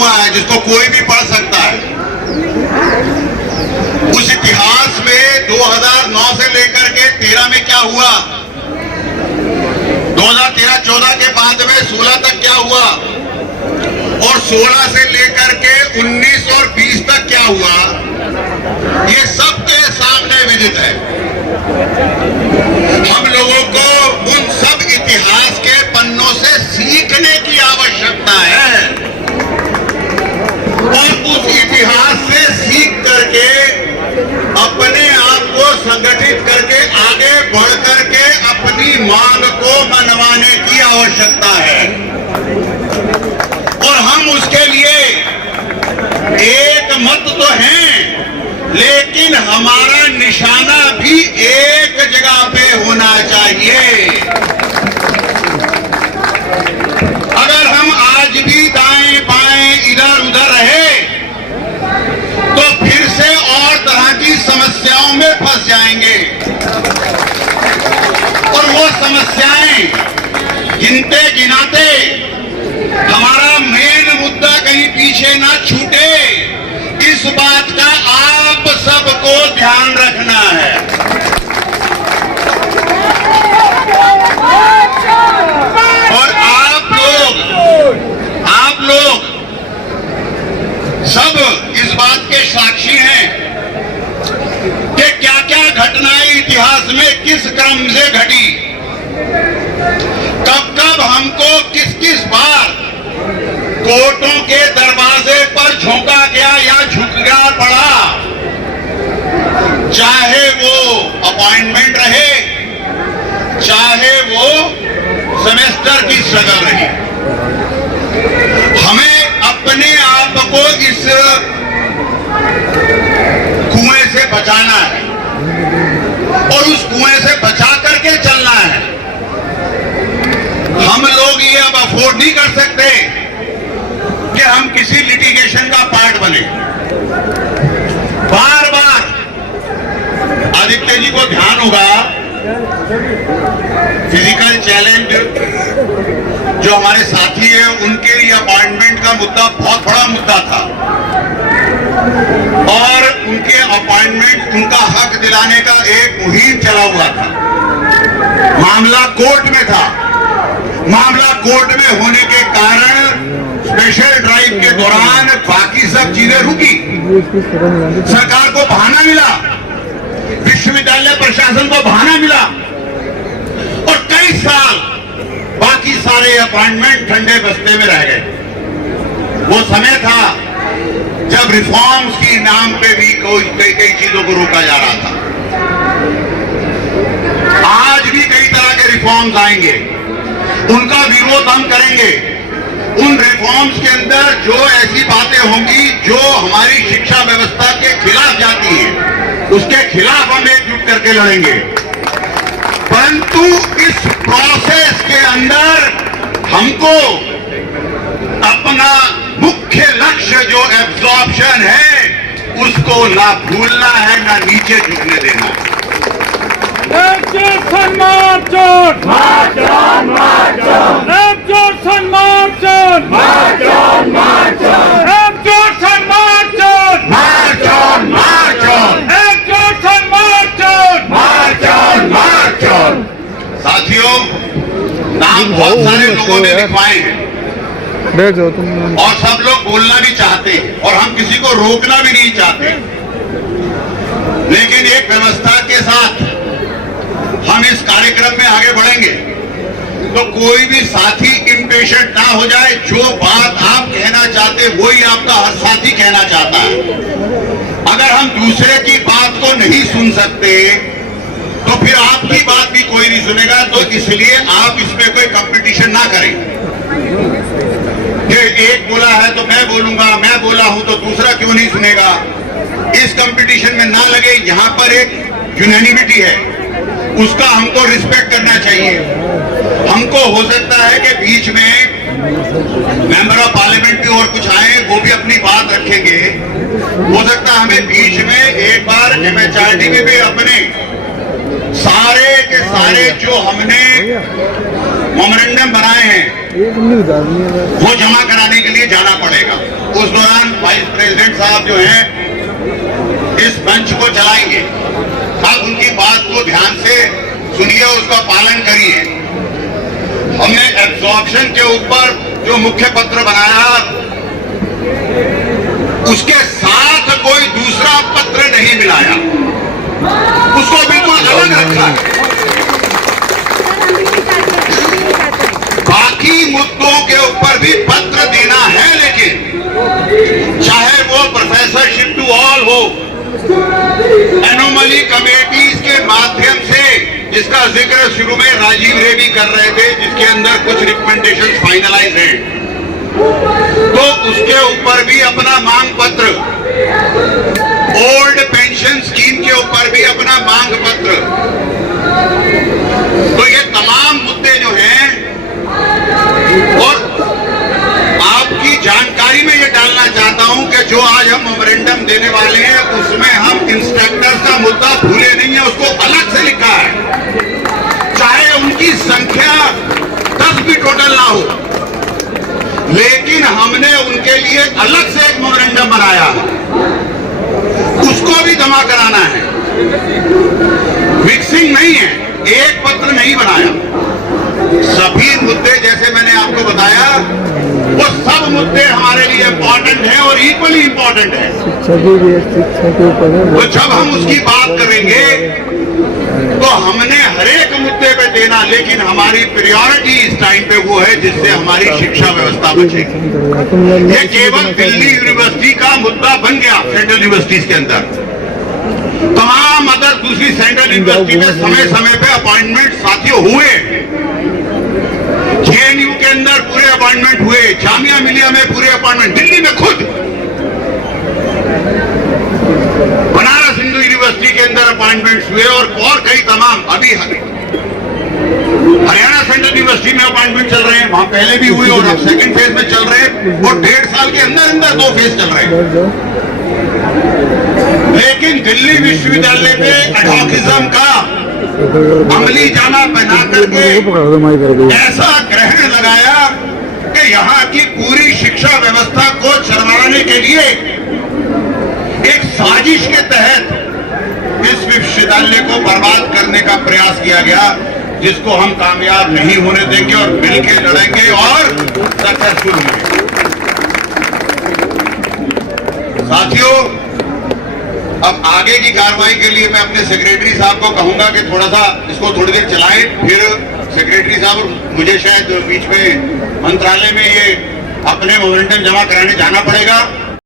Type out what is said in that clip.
हुआ है जिसको कोई भी पढ़ सकता है। उस इतिहास में 2009 से लेकर के 13 में क्या हुआ, 2013-14 के बाद में 16 तक क्या हुआ, और 16 से लेकर के 19 और 20 तक क्या हुआ, ये सबके सामने विदित है। हम लोगों को उन सब इतिहास के पन्नों से सीखने की आवश्यकता है और उस इतिहास से सीख करके अपने आप को संगठित करके आगे बढ़ करके अपनी मांग को मनवाने की आवश्यकता है। और हम उसके लिए एक मत तो हैं, लेकिन हमारा निशाना भी एक जगह पे होना चाहिए। अगर हम आज भी दाएं बाएं इधर उधर रहे तो फिर से और तरह की समस्याओं में फंस जाएंगे, और वो समस्याएं गिनते गिनाते हमारा मेन मुद्दा कहीं पीछे ना छूटे, इस बात का आप सबको ध्यान रखना है। और आप लोग सब इस बात के साक्षी हैं कि क्या क्या घटनाएं इतिहास में किस क्रम से घटी, कब कब हमको किस किस बार कोर्टों के दरवाजे पर झोंका गया या झुकना पड़ा, चाहे वो अपॉइंटमेंट रहे, चाहे वो सेमेस्टर की स्ट्रगल रही। हमें अपने आप को इस कुएं से बचाना है और उस कुएं से बचा करके चलना है। हम लोग ये अब अफोर्ड नहीं कर सकते कि हम किसी लिटिगेशन का पार्ट बने। बार बार आदित्य जी को ध्यान होगा, फिजिकल चैलेंज जो हमारे साथी है उनके लिए अपॉइंटमेंट का मुद्दा बहुत बड़ा मुद्दा था और उनके अपॉइंटमेंट, उनका हक दिलाने का एक मुहिम चला हुआ था। मामला कोर्ट में था, मामला कोर्ट में होने के कारण स्पेशल ड्राइव के दौरान बाकी सब चीजें रुकी। सरकार को बहाना मिला, विश्वविद्यालय प्रशासन को बहाना मिला और कई साल बाकी सारे अपॉइंटमेंट ठंडे बस्ते में रह गए। वो समय था जब रिफॉर्म्स की नाम पे भी कई चीजों को रोका जा रहा था। आज भी कई तरह के रिफॉर्म्स आएंगे, उनका विरोध हम करेंगे। उन रिफॉर्म्स के अंदर जो ऐसी बातें होंगी जो हमारी शिक्षा व्यवस्था के खिलाफ जाती है, उसके खिलाफ हम एकजुट करके लड़ेंगे। परंतु इस प्रोसेस के अंदर हमको अपना मुख्य लक्ष्य जो एब्जॉर्प्शन है उसको ना भूलना है, ना नीचे झुकने देना है। साथियों, नाम बहुत सारे लोगों ने लिखवाए हैं और सब लोग बोलना भी चाहते हैं और हम किसी को रोकना भी नहीं चाहते, लेकिन एक व्यवस्था के साथ हम इस कार्यक्रम में आगे बढ़ेंगे तो कोई भी साथी इम्पेशेंट ना हो जाए। जो बात आप कहना चाहते वही आपका हर साथी कहना चाहता है। अगर हम दूसरे की बात को नहीं सुन सकते तो फिर आपकी बात भी कोई नहीं सुनेगा। तो इसलिए आप इसमें कोई कंपटीशन ना करें कि एक बोला है तो मैं बोलूंगा, मैं बोला हूं तो दूसरा क्यों नहीं सुनेगा। इस कंपटीशन में ना लगे। यहां पर एक यूनानिमिटी है, उसका हमको रिस्पेक्ट करना चाहिए। हमको हो सकता है कि बीच में मेंबर ऑफ पार्लियामेंट भी और कुछ आए, वो भी अपनी बात रखेंगे। हो सकता है हमें बीच में एक बार MHRD में भी अपने सारे के सारे जो हमने मेमोरेंडम बनाए हैं वो जमा कराने के लिए जाना पड़ेगा। उस दौरान वाइस प्रेसिडेंट साहब जो हैं इस मंच को चलाएंगे। आप उनकी बात को ध्यान से सुनिए, उसका पालन करिए। हमने एब्जॉर्प्शन के ऊपर जो मुख्य पत्र बनाया, उसके साथ कोई दूसरा पत्र नहीं मिलाया, उसको बिल्कुल अलग रखा है। बाकी मुद्दों के ऊपर भी पत्र देना है, लेकिन चाहे वो प्रोफेसरशिप टू ऑल हो, एनोमली कमेटीज के माध्यम से, जिसका जिक्र शुरू में राजीव रे भी कर रहे थे, जिसके अंदर कुछ रिकमेंडेशन फाइनलाइज हैं, तो उसके ऊपर भी अपना मांग पत्र, ओल्ड पेंशन स्कीम के ऊपर भी अपना मांग पत्र। तो ये तमाम मुद्दे जो हैं, और आपकी जानकारी में ये डालना चाहता हूं कि जो आज हम मेमोरेंडम देने वाले हैं, उसमें हम इंस्पेक्टर्स का मुद्दा भूले नहीं है, उसको अलग से लिखा है। चाहे उनकी संख्या 10 भी टोटल ना हो, लेकिन हमने उनके लिए अलग से एक मेमोरेंडम बनाया, उसको भी जमा कराना है। मिक्सिंग नहीं है, एक पत्र नहीं बनाया। सभी मुद्दे जैसे मैंने आपको बताया, वो सब मुद्दे हमारे लिए इंपॉर्टेंट हैं और इक्वली इंपॉर्टेंट है। तो जब हम उसकी बात करेंगे तो हमने हर एक मुद्दे पे देना, लेकिन हमारी प्रायोरिटी इस टाइम पे वो है जिससे हमारी शिक्षा व्यवस्था बचेगी। ये केवल दिल्ली यूनिवर्सिटी का मुद्दा बन गया सेंट्रल यूनिवर्सिटीज के अंदर। तमाम अदर दूसरी सेंट्रल यूनिवर्सिटी में समय समय पे अपॉइंटमेंट साथियों हुए, जेएनयू के अंदर पूरे अपॉइंटमेंट हुए, जामिया मिलिया में पूरे अपॉइंटमेंट, दिल्ली में खुद बनारस हिंदू यूनिवर्सिटी के अंदर अपॉइंटमेंट्स हुए, और कई तमाम अभी हरियाणा सेंट्रल यूनिवर्सिटी में अपॉइंटमेंट चल रहे हैं, वहां पहले भी हुए और अब सेकंड फेज में चल रहे हैं, और 1.5 साल के अंदर अंदर 2 फेज चल रहे हैं। लेकिन दिल्ली विश्वविद्यालय पे एडहॉकिज्म का अमली जामा पहना करके ऐसा ग्रहण लगाया कि यहाँ की पूरी शिक्षा व्यवस्था को चरमराने के लिए एक साजिश के तहत इस विश्वविद्यालय को बर्बाद करने का प्रयास किया गया, जिसको हम कामयाब नहीं होने देंगे और मिलकर लड़ेंगे और सक्सेसफुल होंगे। साथियों, अब आगे की कार्रवाई के लिए मैं अपने सेक्रेटरी साहब को कहूंगा कि थोड़ा सा इसको थोड़ी देर चलाएं, फिर सेक्रेटरी साहब मुझे शायद बीच में मंत्रालय में ये अपने मेमोरेंडम जमा कराने जाना पड़ेगा।